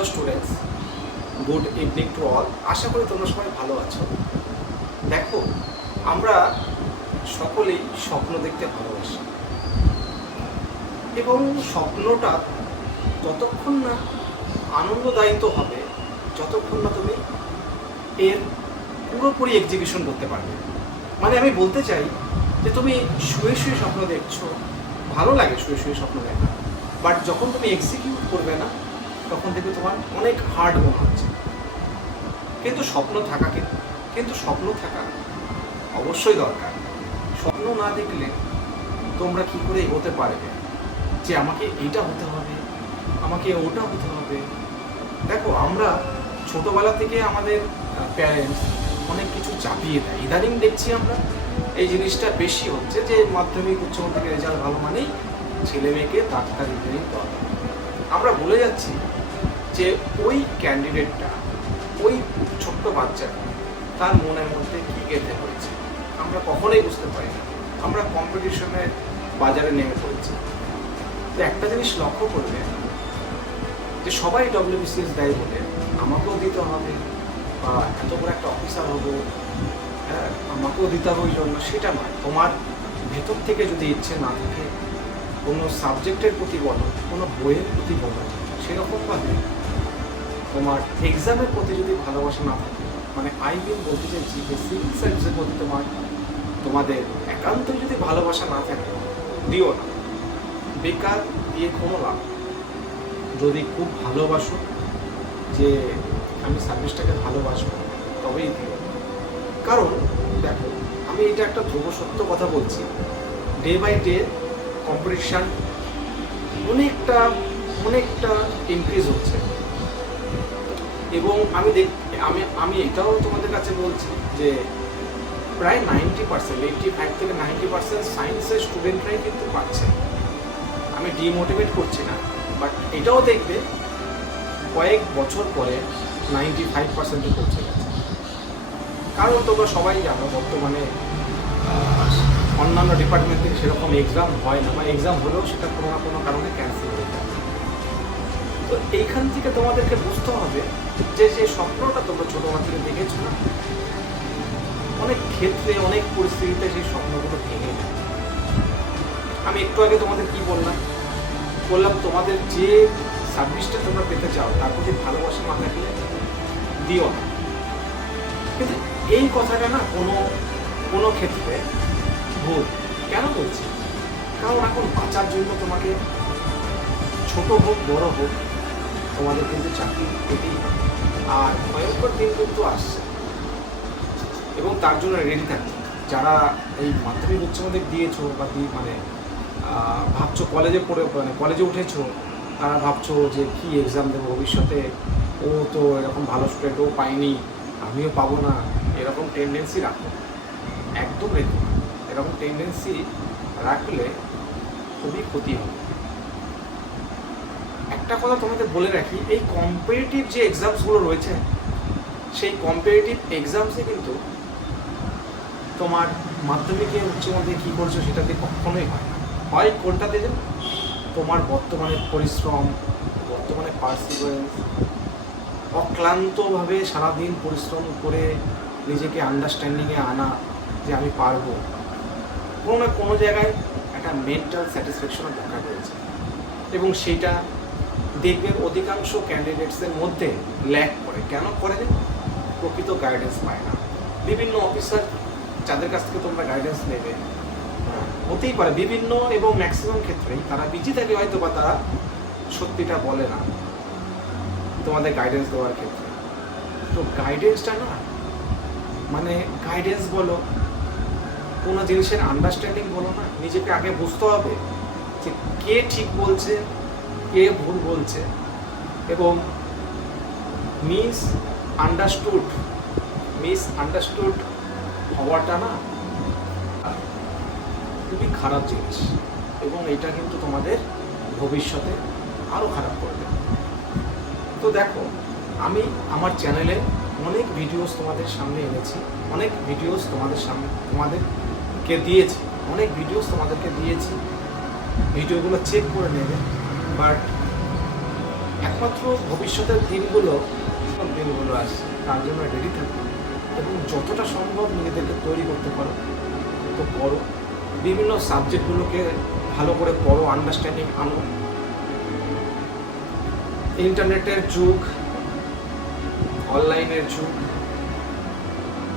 Hello students good evening to all আশা করি তোমরা সবাই ভালো আছো। দেখো, আমরা সকলেই স্বপ্ন দেখতে ভালোবাসি। এবং স্বপ্নটা ততক্ষণ না আনন্দদায়িত হবে, যতক্ষণ না তুমি এর পুরোপুরি এক্সিকিউশন করতে পারবে। মানে আমি বলতে চাই যে তুমি শুয়ে শুয়ে স্বপ্ন দেখছ, ভালো লাগে শুয়ে শুয়ে স্বপ্ন দেখা। বাট যখন তুমি এক্সিকিউট করবে না তখন দেখবে তোমার অনেক হার্ড মনে হচ্ছে। কিন্তু স্বপ্ন থাকা কিন্তু কিন্তু স্বপ্ন থাকা অবশ্যই দরকার। স্বপ্ন না দেখলে তোমরা কি করে এগোতে পারবে? যে আমাকে এইটা হতে হবে, আমাকে ওটা হতে হবে। দেখো, আমরা ছোটবেলা থেকে আমাদের প্যারেন্টস অনেক কিছু চাপিয়ে দেয়। ইদানিং দেখছি আমরা এই জিনিসটা বেশি হচ্ছে যে মাধ্যমিক, উচ্চ মাধ্যমিক রেজাল্ট ভালো মানেই ছেলে মেয়েকে ডাক্তার ইঞ্জিনিয়ারিং আমরা বলে যাচ্ছি যে ওই ক্যান্ডিডেটটা ওই ছোট্ট বাচ্চাটা, তার মনের মধ্যে কী গেঁথে হয়েছে, আমরা কখনোই বুঝতে পারি না আমরা কম্পিটিশনের বাজারে নেমে পড়েছি। তো একটা জিনিস লক্ষ্য করবে, যে সবাই ডব্লিউবিসিএস দেয় বলে আমাকেও দিতে হবে, বা এত বড় একটা অফিসার হব হ্যাঁ আমাকেও দিতে হবে ওই জন্য, সেটা নয়। তোমার ভেতর থেকে যদি ইচ্ছে না থাকে, কোনো সাবজেক্টের প্রতি বলো, কোনো বইয়ের প্রতি বলো সেরকমভাবে তোমার এক্সামের প্রতি যদি ভালোবাসা না থাকে মানে আই মিন বলতে চাইছি যে সিভিল সার্ভিসের প্রতি তোমার, তোমাদের একান্ত যদি ভালোবাসা না থাকে, দিও না। বেকার দিয়ে কোনো লাভ যদি খুব ভালোবাসো, যে আমি সার্ভিসটাকে ভালোবাসবো, তবেই দিও। কারণ দেখো, আমি এটা একটা ধ্রুব সত্য কথা বলছি। ডে বাই ডে কম্পিটিশান অনেকটা অনেকটা ইনক্রিজ হচ্ছে। এবং আমি দেখ, আমি আমি এটাও তোমাদের কাছে বলছি যে প্রায় নাইনটি পার্সেন্ট এইটটি ফাইভ থেকে নাইনটি পার্সেন্ট সায়েন্সের স্টুডেন্টরাই কিন্তু পাচ্ছে। আমি ডিমোটিভেট করছি না বাট এটাও দেখবে কয়েক বছর পরে নাইনটি ফাইভ পার্সেন্টে পৌঁছে গেছে। কারণ তোমরা সবাই জানো, বর্তমানে অন্যান্য ডিপার্টমেন্ট থেকে সেরকম এক্সাম হয় না, বা এক্সাম হলেও সেটা কোনো না কোনো কারণে ক্যান্সেল হয়ে যায়। তো এইখান থেকে তোমাদেরকে বুঝতে হবে যে যে স্বপ্নটা তোমরা ছোটবেলা থেকে দেখেছ না? অনেক ক্ষেত্রে, অনেক পরিস্থিতিতে সেই স্বপ্নগুলো ভেঙে যায়। আমি একটু আগে তোমাদের কি বললাম? বললাম তোমাদের যে সার্ভিসটা তোমরা পেতে চাও, তার প্রতি ভালোবাসা না থাকলে দিও না। কিন্তু এই কথাটা না কোনো কোনো ক্ষেত্রে ভুল। কেন বলছি? কারণ এখন বাঁচার জন্য তোমাকে ছোট হোক, বড় হোক, তোমাদের কিন্তু চাকরি পেতেই হবে। আর ভয়ঙ্কর দিন কিন্তু আসছে। এবং তার জন্য রেডি থাকবে। যারা এই মাধ্যমিক উচ্চ মাধ্যমিক দিয়েছ বা দিয়ে মানে ভাবছ কলেজে পড়ে মানে কলেজে উঠেছো, তারা ভাবছ যে কি এক্সাম দেবো ভবিষ্যতে? ও তো এরকম ভালো স্টুডেন্ট ও পাইনি আমিও পাবো না। এরকম টেন্ডেন্সি রাখো। একদম রেখো। এরকম টেন্ডেন্সি রাখলে খুবই ক্ষতি হবে। একটা কথা তোমাকে বলে রাখি, এই কম্পিটিটিভ যে এক্সামসগুলো রয়েছে, সেই কম্পিটিটিভ এক্সামসে কিন্তু তোমার মাধ্যমিকে উচ্চ মাধ্যমিক কী করছ সেটা দিয়ে কখনোই হয় না। হয় কোনটাতে যে তোমার বর্তমানে পরিশ্রম, বর্তমানে পার্সিভারেন্স অক্লান্তভাবে সারাদিন পরিশ্রম করে নিজেকে আন্ডারস্ট্যান্ডিংয়ে আনা যে আমি পারব। কোনো না কোনো জায়গায় একটা মেন্টাল স্যাটিসফ্যাকশনের দরকার রয়েছে। এবং সেটা দেখবেন অধিকাংশ ক্যান্ডিডেটসের মধ্যে ল্যাক করে। কেন করে প্রকৃত গাইডেন্স পায় না। বিভিন্ন অফিসার যাদের কাছ থেকে তোমরা গাইডেন্স নেবে হ্যাঁ, হতেই পারে। বিভিন্ন এবং ম্যাক্সিমাম ক্ষেত্রেই তারা বিজি থাকে হয়তো বা তারা সত্যিটা বলে না তোমাদের গাইডেন্স দেওয়ার ক্ষেত্রে। তো গাইডেন্সটা না মানে গাইডেন্স বলো কোনো জিনিসের আন্ডারস্ট্যান্ডিং বলো না। নিজেকে আগে বুঝতে হবে যে কে ঠিক বলছে কে ভুল বলছে এবং মিস আন্ডারস্টুড মিস আন্ডারস্টুড হওয়াটা না খুবই খারাপ জিনিস এবং এটা কিন্তু তোমাদের ভবিষ্যতে আরও খারাপ করবে। তো দেখো, আমি আমার চ্যানেলে অনেক ভিডিওস তোমাদের সামনে এনেছি, অনেক ভিডিওস তোমাদের সামনে, তোমাদেরকে দিয়েছি, অনেক ভিডিওস তোমাদেরকে দিয়েছি। ভিডিওগুলো চেক করে নেবে। বাট একমাত্র ভবিষ্যতের দিনগুলো দিনগুলো আসছে তার জন্য রেডি থাকো এবং যতটা সম্ভব নিজেদেরকে তৈরি করতে পারো। তো পড়ো। বিভিন্ন সাবজেক্টগুলোকে ভালো করে পড়ো আন্ডারস্ট্যান্ডিং আনো। ইন্টারনেটের যুগ, অনলাইনের যুগ,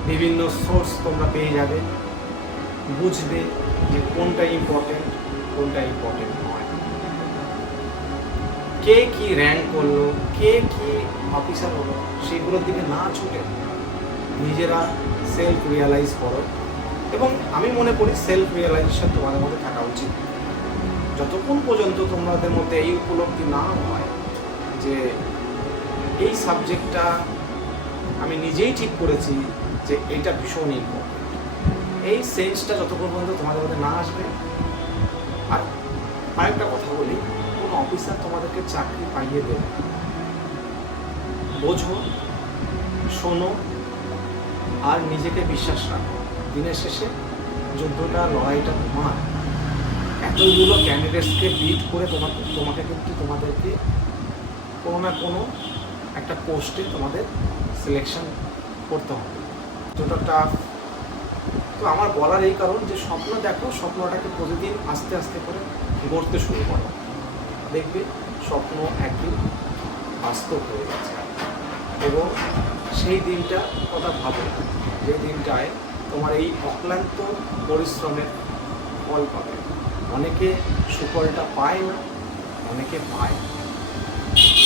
বিভিন্ন সোর্স তোমরা পেয়ে যাবে। বুঝবে যে কোনটা ইম্পর্টেন্ট কোনটা ইম্পর্টেন্ট কে কি র্যাঙ্ক করল, কে কি অফিসার হলো, সেগুলোর দিকে না ছুটে নিজেরা সেলফ রিয়ালাইজ করো। এবং আমি মনে করি সেলফ রিয়ালাইজেশন তোমাদের মধ্যে থাকা উচিত। যতক্ষণ পর্যন্ত তোমাদের মধ্যে এই উপলব্ধি না হয় যে এই সাবজেক্টটা আমি নিজেই ঠিক করেছি যে এটা ভীষণ ইম্পর্টেন্ট এই সেন্সটা যতক্ষণ পর্যন্ত তোমাদের মধ্যে না আসবে, আর আরেকটা কথা বলি কোনো অফিসার তোমাদেরকে চাকরি পাইয়ে দেবে। বোঝো, শোনো আর নিজেকে বিশ্বাস রাখো। দিনের শেষে যুদ্ধটা, লড়াইটা তোমার। এতগুলো ক্যান্ডিডেটসকে বিট করে তোমাকে তোমাকে কিন্তু তোমাদেরকে কোনো না কোনো একটা পোস্টে তোমাদের সিলেকশন করতে হবে। যতটা টাফ তো আমার বলার এই কারণ যে স্বপ্ন দেখো, স্বপ্নটাকে প্রতিদিন আস্তে আস্তে করে গড়তে শুরু করো। দেখবে স্বপ্ন একদিন বাস্তব হয়ে গেছে। এবং সেই দিনটা কথা ভাবো যে দিনটায় তোমার এই অক্লান্ত পরিশ্রমের ফল পাবে। অনেকে সুফলটা পায় না, অনেকে পায়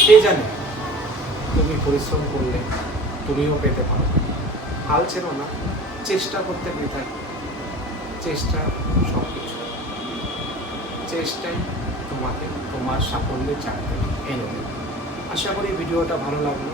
সে জানে? তুমি পরিশ্রম করলে তুমিও পেতে পারো। হাল ছেড়ো না, চেষ্টা করতে বৃথায় চেষ্টা সব কিছু চেষ্টাই তোমাকে তোমার সাফল্যের চাকরি এনে দেবে। আশা করি ভিডিওটা ভালো লাগল।